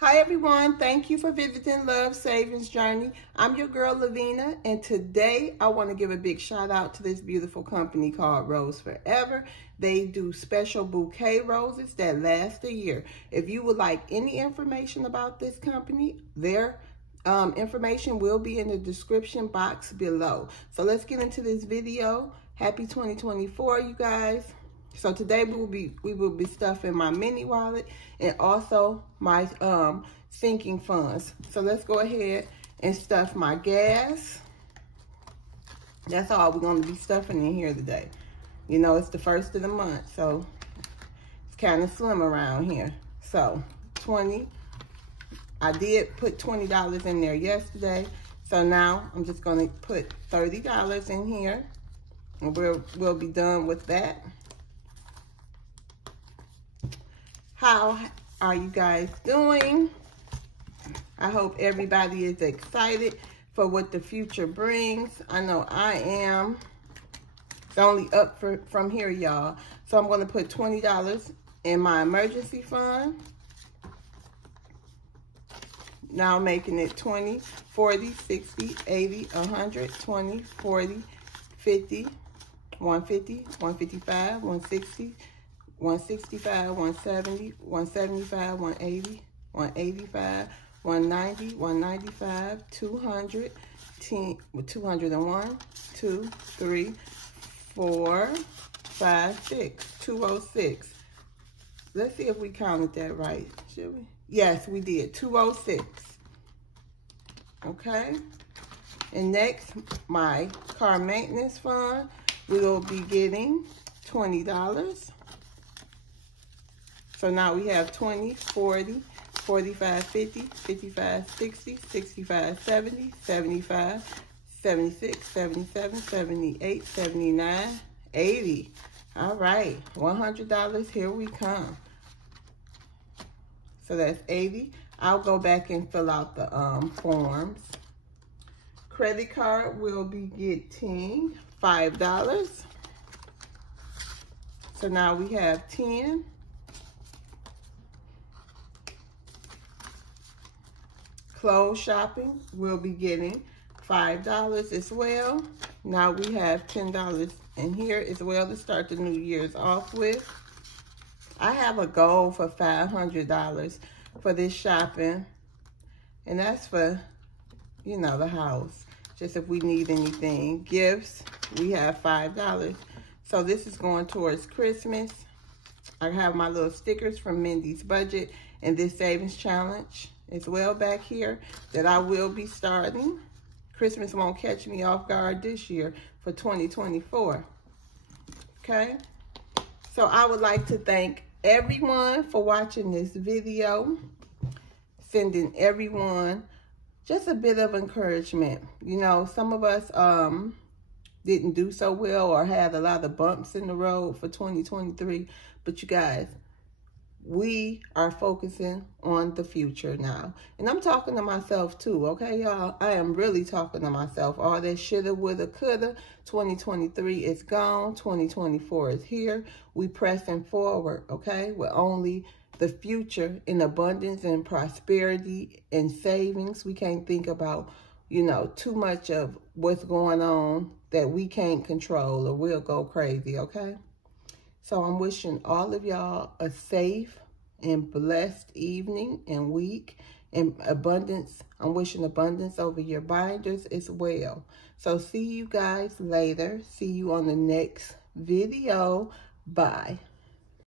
Hi everyone, thank you for visiting Love Savings Journey. I'm your girl Loveena, and today I want to give a big shout out to this beautiful company called Rose Forever. They do special bouquet roses that last a year. If you would like any information about this company, their information will be in the description box below. So let's get into this video. Happy 2024, you guys. So today we will be stuffing my mini wallet and also my sinking funds. So let's go ahead and stuff my gas. That's all we're going to be stuffing in here today. You know, it's the first of the month, so it's kind of slim around here. So 20. I did put $20 in there yesterday, so now I'm just going to put $30 in here, and we'll be done with that. How are you guys doing? I hope everybody is excited for what the future brings. I know I am. It's only up from here, y'all. So I'm going to put $20 in my emergency fund. Now making it 20, 40, 60, 80, 100, 20, 40, 50, 150, 155, 160, 165, 170, 175, 180, 185, 190, 195, 200, 201, 2, 3, 4, 5, 6, 206. Let's see if we counted that right, should we? Yes, we did, 206. Okay. And next, my car maintenance fund, we will be getting $20. So now we have 20, 40, 45, 50, 55, 60, 65, 70, 75, 76, 77, 78, 79, 80. All right, $100, here we come. So that's 80. I'll go back and fill out the forms. Credit card will be getting $5. So now we have 10. Clothes shopping, we'll be getting $5 as well. Now we have $10 in here as well to start the new year's off with. I have a goal for $500 for this shopping, and that's for, you know, the house. Just if we need anything. Gifts, we have $5. So this is going towards Christmas. I have my little stickers from Mindy's Budget and this savings challenge as well back here that I will be starting. Christmas won't catch me off guard this year for 2024. Okay? So I would like to thank everyone for watching this video, sending everyone just a bit of encouragement. You know, some of us didn't do so well or had a lot of bumps in the road for 2023, but you guys, we are focusing on the future now. And I'm talking to myself too, okay, y'all? I am really talking to myself. All that shoulda, woulda, coulda. 2023 is gone. 2024 is here. We pressing forward, okay? With only the future in abundance and prosperity and savings. We can't think about, you know, too much of what's going on that we can't control or we'll go crazy, okay? So I'm wishing all of y'all a safe and blessed evening and week and abundance. I'm wishing abundance over your binders as well. So see you guys later. See you on the next video. Bye.